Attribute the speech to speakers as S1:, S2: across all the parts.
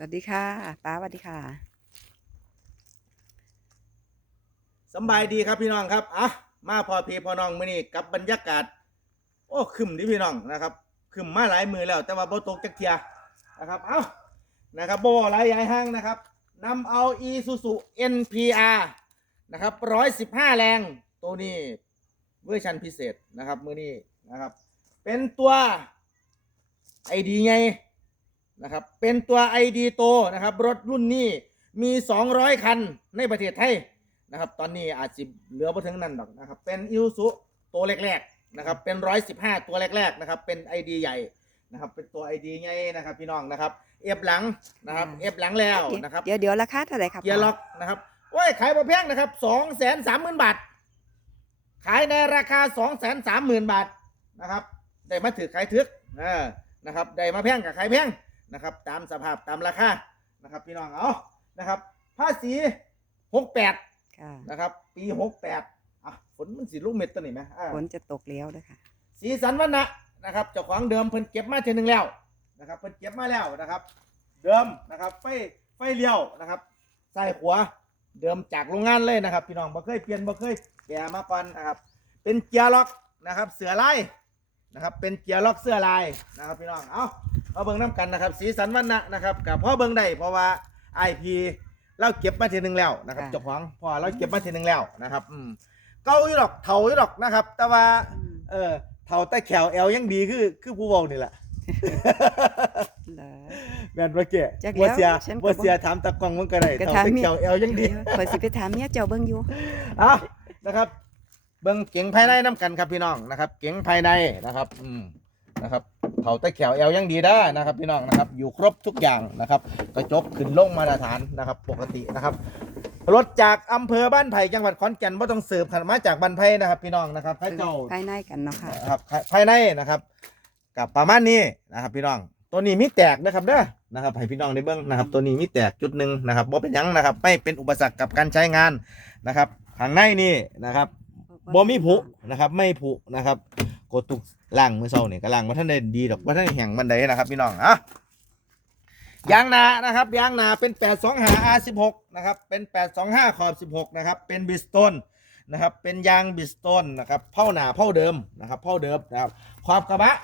S1: สวัสดีค่ะป้าสวัสดีค่ะ
S2: สบายดีครับพี่น้องครับอะมาพอพี่พอน้องมื้อนี้กับบรรยากาศ โอ้ขึ้นดิพี่น้องนะครับขึ้นมาหลายมือแล้ว แต่ว่าบ่ตกจักเทียนะครับเอ้านะครับโบหลายยายห้างนะครับนำเอา Isuzu NPR นะครับ115แรงตัวนี้เวอร์ชันพิเศษนะครับ มือนี้นะครับ เป็นตัวไอดีไง นะครับ เป็นตัว ID โตนะครับ รถรุ่นนี้มี 200 คันในประเทศไทยนะครับ ตอนนี้อาจจะเหลือบ่ถึงนั่นหรอกนะครับ เป็นอิ u ซุตัวแรกๆนะครับ เป็นร้อยสิบห้าตัวแรกๆนะครับ เป็นไอดีใหญ่นะครับ เป็นตัวไอดีใหญ่นะครับ พี่น้องนะครับ เอฟหลังนะครับ
S1: อ่า
S2: เอฟหลังแล้วนะครับ
S1: เดี๋ยวเดี๋ยวราคาเท่าไหร่ครับ
S2: เกียร์ล็อกนะครับโอ้ยขายประแพงนะครับสองแสนสามหมื่นบาท ขายในราคาสองแสนสามหมื่นบาทนะครับ ได้มาถือขายทึกเออนะครับ ได้มาแพงกับขายแพง นะครับ ตามสภาพตามราคานะครับ พี่น้องเอานะครับภาษีหกแปด
S1: ค่ะ
S2: นะครับ ปีหกแปดอะฝนมันสีลูกเม็ดตัวนี้ไหมอ่า
S1: ฝนจะตกแล้วด้วยค่ะ
S2: สีสันวันนะนะครับเจ้าของเดิมเพิ่นเก็บมาเทีนึงแล้วนะครับเพิ่นเก็บมาแล้วนะครับ เดิมนะครับไฟไฟเลี้ยวนะครับใส่ขวาเดิมจากโรงงานเลยนะครับ พี่น้องบ่เคยเปลี่ยนบ่เคยแกะมาก่อนนะครับ เป็นเกียร์ล็อกนะครับ เสือลายนะครับ เป็นเกียร์ล็อกเสื้อลายนะครับ พี่น้องเอา เอาเบิ่งน้ำกันนะครับ สีสันวันนะนะครับกับพ่อเบิ่งได้เพราะว่าไอพีเราเก็บมาทีนึงแล้วนะครับ
S1: ค่ะ
S2: เจ้าของพ่อเราเก็บมาทีนึงแล้วนะครับอืมเก่าอยู่หรอกเฒ่าอยู่หรอกนะครับ แต่ว่าเออเท่าแต่แขวแอลยังดีคือคือผู้เบานี่แหละ
S1: เหรอ
S2: แม่นบ่เก๋
S1: จักแล้ว
S2: บ่เสีย
S1: ฉันก็
S2: บ่
S1: บ่
S2: เสียถามตะกล้องมันก็ได้
S1: ก็
S2: เท่า
S1: ถาม
S2: แต่
S1: เมีย
S2: แขวแอลยังดี
S1: คอยสิไปถามเมียเจ้าเบิ่งอยู่
S2: อะนะครับ เบิ่งเก๋งภายในน้ำกันครับพี่น้องนะครับ เก๋งภายในนะครับ อืม นะครับเท่าแต่แขวแอลยังดีได้อนะครับพี่น้องนะครับ อยู่ครบทุกอย่างนะครับกระจกขึ้นลงมาตรฐานนะครับ ปกตินะครับรถจากอำเภอบ้านไผ่จังหวัดขอนแก่นบ่ต้องสืบขันมาจากบ้านไผ่นะครับพี่น้องนะครับพระเจ้า
S1: ภายในกันเนาะค่ะ
S2: นะครับภายภายในนะครับกับประมาณนี้นะครับ พี่น้องตัวนี้มีแตกนะครับเด้อนะครับให้พี่น้องได้เบิ่งนะครับ ตัวนี้มีแตกจุดหนึ่งนะครับบ่เป็นหยังนะครับ ไม่เป็นอุปสรรคกับการใช้งานนะครับข้างในนี่นะครับ บ่มีผุนะครับ ไม่ผุนะครับกดตุกล่างมือเศร้านี่ยก็ล่างมาท่านได้ดีดอกว่าท่านแห่งบันไดนะครับพี่น้องอะยางนานะครับยางนาเป็น 825 R16 นะครับเป็น 825ขอบ16นะครับเป็นบิสตนนะครับเป็นยางบิสตนนะครับเผ้าหนาเผ้าเดิมนะครับเผ้าเดิมนะครับขอบกระบะ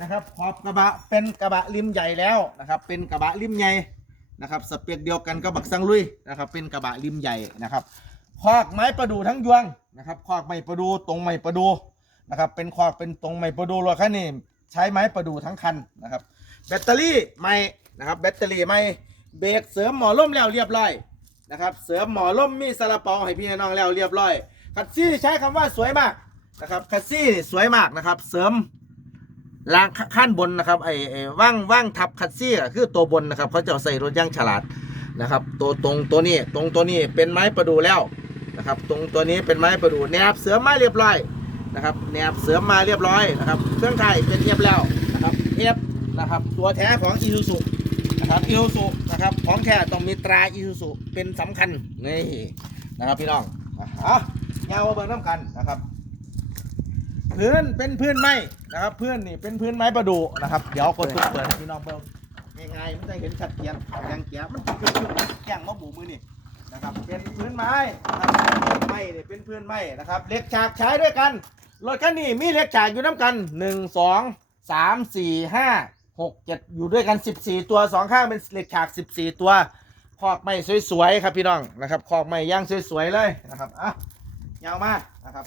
S2: นะครับขอบกระบะเป็นกระบะริมใหญ่แล้วนะครับเป็นกระบะริมใหญ่นะครับสเปคเดียวกันกับบักสังลุยนะครับเป็นกระบะริมใหญ่นะครับ คอกไม้ประดูทั้งยวงนะครับคอกไม้ประดูตรงไม้ประดูนะครับเป็นคอกเป็นตรงไม้ประดูรถคันนี้ใช้ไม้ประดูทั้งคันนะครับแบตเตอรี่ใหม่นะครับแบตเตอรี่ใหม่เบรกเสริมหมอล่มแล้วเรียบร้อยนะครับเสริมหมอล่มมีซาลาเปาให้พี่น้องแล้วเรียบร้อยคัตซี่ใช้คำว่าสวยมากนะครับคัตซี่สวยมากนะครับเสริมล่างขั้นบนนะครับไอ้ไอ้ว่างว่างทับคัตซี่คือตัวบนนะครับเขาจะใส่รถย่างฉลาดนะครับตัวตรงตัวนี้ตรงตัวนี้เป็นไม้ประดูแล้ว นะครับ ตรงตัวนี้เป็นไม้ประดูแนบเสริมมาเรียบร้อยนะครับ แนบเสริมมาเรียบร้อยนะครับ เครื่องไทยเป็นเอฟแล้วนะครับเอฟนะครับตัวแท้ของอีซูซุนะครับอีซูซุนะครับของแท้ต้องมีตราอีซูซุเป็นสำคัญนี่นะครับพี่น้องอะเงาเบิ่งน้ำกันนะครับพื้นเป็นพื้นไม้นะครับพื้นนี่เป็นพื้นไม้ประดูนะครับ เดี๋ยวคนทุกเปิดพี่น้องเบิ่งง่ายๆมันจะเห็นชัดเจนแรงเกียมันคือคือแกงมะหมูมือนี่ นะครับ เป็นพื้นไม้นะครับไม้นี่ยเป็นพื้นไม้นะครับ เหล็กฉากใช้ด้วยกัน รถคันนี้มีเหล็กฉากอยู่น้ำกันหนึ่งสองสามสี่ห้าหกเจ็ดอยู่ด้วยกันสิบสี่ตัวสองข้างเป็นเหล็กฉากสิบสี่ตัวคอกไม้สวยๆครับพี่น้องนะครับคอกไม้ย่างสวยๆเลยนะครับอะยาวมากนะครับ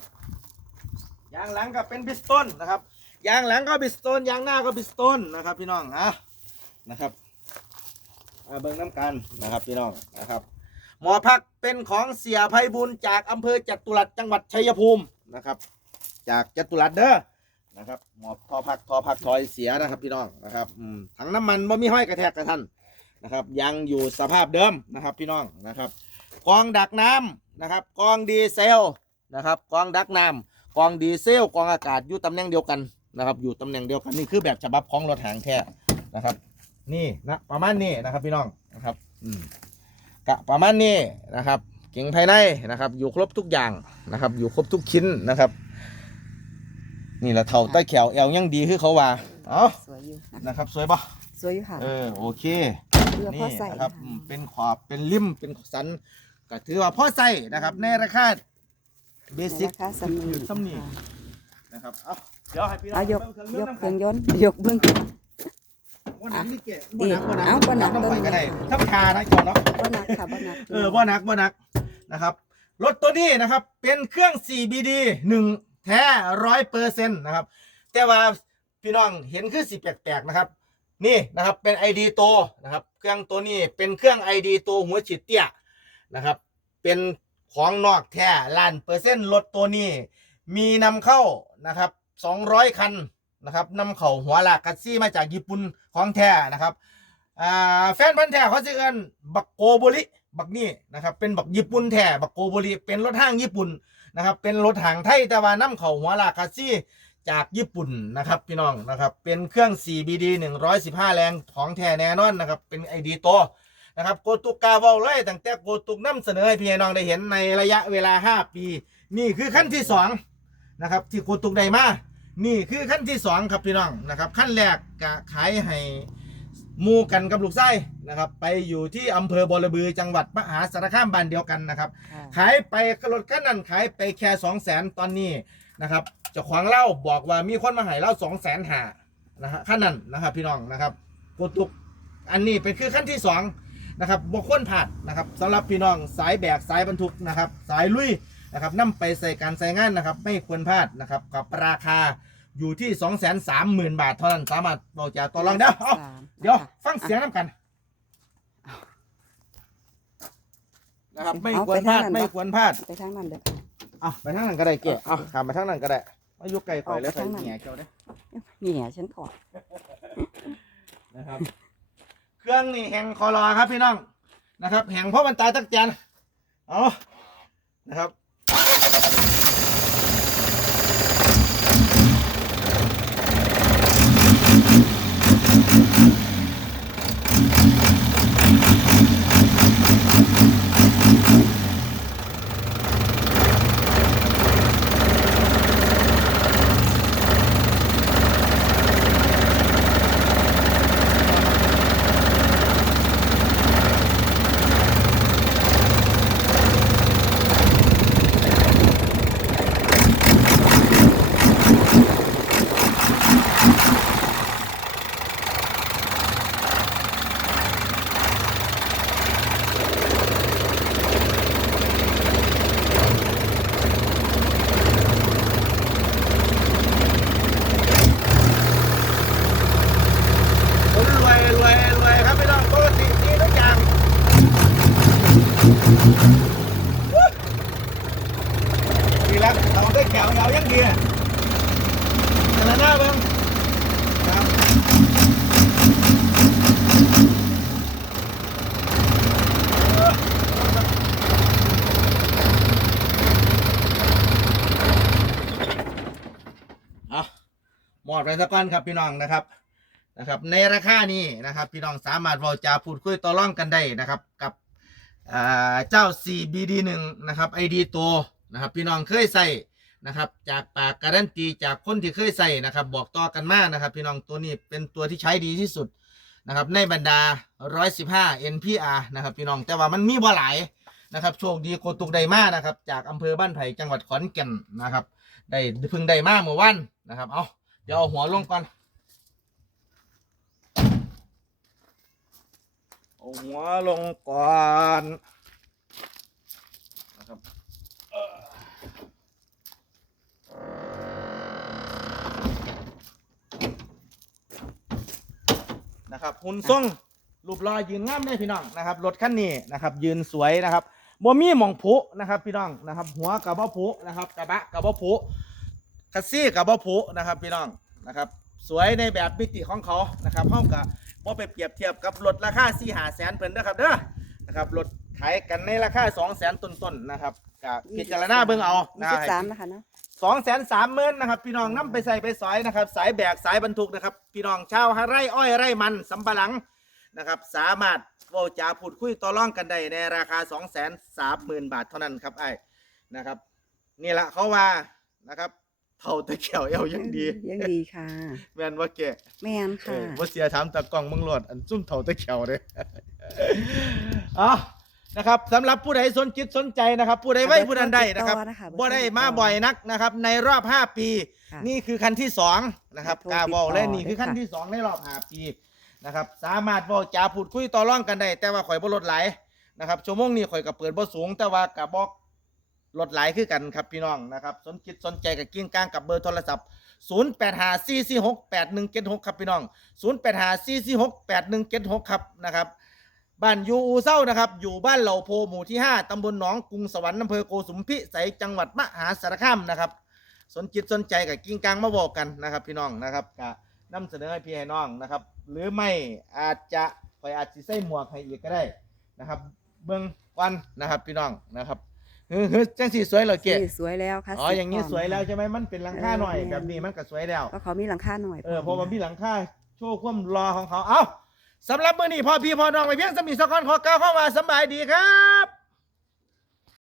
S2: ยางหลังก็เป็นพิสตอนนะครับยางหลังก็พิสตอนยางหน้าก็พิสตอนนะครับ พี่น้องอะนะครับเบิ่งน้ำกันนะครับพี่น้องนะครับ หมอพักเป็นของเสียภัยบุญจากอำเภอจตุรัสจังหวัดชัยภูมินะครับ จากจตุรัสเด้อนะครับหมอทอพักทอพักทอยเสียนะครับพี่น้องนะครับถังน้ำมันบ่มีห้อยกระแทกกระทันนะครับ ยังอยู่สภาพเดิมนะครับพี่น้องนะครับกองดักน้ำนะครับกองดีเซลนะครับกองดักน้ำกองดีเซลกองอากาศอยู่ตำแหน่งเดียวกันนะครับ อยู่ตำแหน่งเดียวกันนี่คือแบบฉบับของรถหางแท้นะครับ นี่นะประมาณนี้นะครับพี่น้องนะครับ อืม กะประมาณนี้นะครับ เก่งภายในนะครับ อยู่ครบทุกอย่างนะครับ อยู่ครบทุกชิ้นนะครับ นี่แหละเท่าใต้แขวเอวยังดีคือเขาว่าเอ้า
S1: สวยอยู่นะ
S2: นะครับ สวยปะ
S1: สวยอยู่ค่ะ
S2: เออโอเค
S1: เพื่อพ่อ
S2: นี่
S1: ใส่
S2: นะครับ
S1: ค่ะ
S2: อืมเป็นขอบเป็นริมเป็นสันก็ถือว่าพ่อใส่นะครับ ในราคาเบสิก
S1: ราคาสำนี
S2: สำนีนะครับ เอาเดี๋ยวให้พี่น้อง
S1: เอายก
S2: เบิ่ง
S1: ยก
S2: น้ำ
S1: เครื่องยนต์ยกเบื้อง
S2: บ่หนักนี่เก๋
S1: ดี
S2: บ่หนัก
S1: เอาบ่หนัก
S2: น้ำ
S1: ต้น
S2: ข่อยก็ได้
S1: นี้
S2: ถ้าคานะจอเนาะ
S1: บ่หนักค่ะบ่หนัก
S2: เออบ่หนักบ่หนักนะครับรถตัวนี้นะครับเป็นเครื่อง 4BD 1 แท้ร้อยเปอร์เซ็นต์นะครับ แต่ว่าพี่น้องเห็นคือสิแปลกๆนะครับ นี่นะครับเป็น ID โตวนะครับ เครื่องตัวนี้เป็นเครื่อง ID ตัวหัวฉีดเตี้ยนะครับ เป็นของนอกแท้ล้านเปอร์เซ็นต์รถตัวนี้มีนำเข้านะครับ 200 คัน นะครับนำเข้าหัวหลากคัสซี่มาจากญี่ปุ่นของแท้นะครับแฟนพันธ์แท้เขาจะเอิ้นบักโกโบริบักนี่นะครับเป็นบักญี่ปุ่นแท้บักโกโบริเป็นรถห้างญี่ปุ่นนะครับเป็นรถหางไทยแต่ว่านำเข้าหัวหลากคัสซี่จากญี่ปุ่นนะครับพี่น้องนะครับเป็นเครื่อง 4BD 115 แรงของแท้แน่นอนนะครับเป็นไอดีโตนะครับโกตุกกาเวอลเลยตั้งแต่โกตุกนำเสนอให้พี่น้องได้เห็นในระยะเวลา 5 ปี นี่คือขั้นที่2นะครับที่โกตุกได้มา นี่คือขั้นที่2ครับพี่น้องนะครับขั้นแรกกะขายให้หมูกันกับลูกไส้นะครับ ไปอยู่ที่อำเภอบอระบือจังหวัดมหาสารคามบ้านเดียวกันนะครับ
S1: ค่ะ
S2: ขายไปรถคันนั้นขายไปแค่สองแสนตอนนี้นะครับเจ้าของเล่าบอกว่ามีคนมาให้เล่าสองแสนหานะฮะขั้นนั้นนะครับพี่น้องนะครับกดตุกอันนี้เป็นคือขั้นที่สองนะครับบกคนผ่านนะครับสำหรับพี่น้องสายแบกสายบรรทุกนะครับ สายลุย นะครับนํไปใส่การใส่งานนะครับ ไม่ควรพลาดนะครับ กับราคาอยู่ที่ 2 3 0 0 0 0 บาทเท่านั้นสามารถเราจะต่อรองได้เอา
S1: สาม
S2: เดี๋ยว
S1: นะคะ
S2: ฟังเสียงน้ำกันนะครับไม่
S1: เอา
S2: ควร
S1: ไป
S2: พลาด
S1: ทางนั้น
S2: ไม่
S1: ปะ
S2: ควรพลาด
S1: ไปทางนั้นเด้อ
S2: เอาไปทางนั้นก็ได้เก๋เอาขามไปทางนั้นก็ได้มายุกไก่ข่อยแล้ว
S1: เอาไป
S2: ใส่
S1: ทางนั้น
S2: แหน่เจ้าได้
S1: นี่แหละฉันถอด
S2: นะครับ เครื่องนี่แห่งคอรอครับพี่น้องนะครับแห่งพ่อมันตายตักแจนเอานะครับ ผมรวยรวยรวยครับพี่น้องปกตินี่ทุกอย่างดีแล้วเราได้แขวเรายังดีแต่ละหน้าเบิ้งครับเอา หมดไปสักก้อนครับพี่น้องนะครับนะครับ ในราคานี้นะครับ พี่น้องสามารถเราจะพูดคุยต่อรองกันได้นะครับ กับเจ้า 4BD1 นะครับ ID ตัวนะครับ พี่น้องเคยใส่นะครับ จากปากการันตีจากคนที่เคยใส่นะครับ บอกต่อกันมากนะครับ พี่น้องตัวนี้เป็นตัวที่ใช้ดีที่สุดนะครับ ในบรรดา 115 NPR นะครับ พี่น้องแต่ว่ามันมีบ่หลายนะครับโชคดีโกตุกไดมานะครับ จากอำเภอบ้านไผ่จังหวัดขอนแก่นนะครับ ได้เพึ่งได้มาเมื่อวันนะครับ เอา เดี๋ยวเอาหัวลงก่อน เอาหัวลงก่อนนะครับนะครับหุ่นทรงรูปรอยยืนงามเลยพี่น้องนะครับรถคันนี้นะครับ ยืนสวยนะครับบ่มีหมองผุนะครับ พี่น้องนะครับ หัวกับบ่ผุนะครับ กระบะกับบ่ผุ คัสซี่กับบ่ผุนะครับพี่น้องนะครับ สวยในแบบมิติของเขานะครับห้องกับว่าไปเปรียบเทียบกับรถราคา4 5แสนเพิ่นนะครับเด้อนะครับรถขายกันในราคา2แสนต้นๆนะครับกับพิจารณาเบิ่งเอา
S1: ยี่
S2: นะ
S1: สิบสามนะคะเนาะ
S2: สองแสนสามหมื่นนะครับ พี่น้องนํไปใส่ไปสอยนะครับ สายแบกสายบรรทุกนะครับ พี่น้องชาวไร่อ้อยไร่มันสำปะหลังนะครับ สามารถเว้าจาพูดคุยต่อรองกันได้ในราคา2 3 0 0 0 0บาทเท่านั้นครับไอ้นะครับ นี่แหละเขาว่านะครับ เท่าตะเขียวเอวยังดี
S1: ยังดีค่ะ
S2: แม่นว่าแก
S1: แม่น
S2: เอ
S1: ค่ะ
S2: อบ่เสียถามตากล้องมึงโลดอันซุ่มเท่าตะเขียวเด้อะนะครับสำหรับผู้ใดสนจิตสนใจนะครับ ผู้ใดไว้ผู้นั้นได้นะครับ
S1: ติดต่อนะคะ
S2: บ่ได้มาบ่อยนักนะครับ ในรอบ 5 ปี
S1: ค่ะ
S2: นี่คือคันที่สองนะครับ
S1: โทร
S2: กล้าบอกเลย
S1: ติดต่อ
S2: นี่คือคัน
S1: เลยค่ะ
S2: ที่สองในรอบ 5 ปีนะครับ สามารถบอกจาพูดคุยต่อรองกันได้แต่ว่าข่อยบ่ลดหลายนะครับชั่วโมงนี้ข่อยก็เปิดบ่สูง แต่ว่าก็บอก ลดหลายคือกันครับพี่น้องนะครับสนจิตสนใจกับกิ้งก้างกับเบอร์โทรศัพท์ 0854468176 ครับพี่น้อง 0854468176 ครับนะครับบ้านอยู่อูเศร้านะครับ อยู่บ้านเหล่าโพหมู่ที่ 5 ตำบลหนองกรุงสวรรค์อำเภอโกสุมพิสัยจังหวัดมหาสารคามนะครับ สนจิตสนใจกับกิ้งกลางมาบอกกันนะครับ พี่น้องนะครับกะนำเสนอให้พี่ให้น้องนะครับ หรือไม่อาจจะคอยอาจจะใส่หมวกให้อีกก็ได้นะครับ เบื้องวันนะครับพี่น้องนะครับ เฮ้ยเฮ้ยจังสีสวยเหรอเก๋
S1: สีสวยแล้วค่ะ
S2: อ๋ออย่างนี้
S1: พร้ม
S2: สวยแล้ว
S1: ค่ะ
S2: ใช่ไหมมันเป็นหลังคาหน่อย
S1: เออ
S2: แบบนี้มันก็สวยแล้ว
S1: ก็เขามีหลังคาหน่อย
S2: เออเพอมันมีหลังคาโชว์ความรอของเขาเอ้าสำหรับมื้อนี้พ่อพี่พ่อน้องไปเพียงสมีสกอนขอกล่าวเข้ามาสำบายดีครับ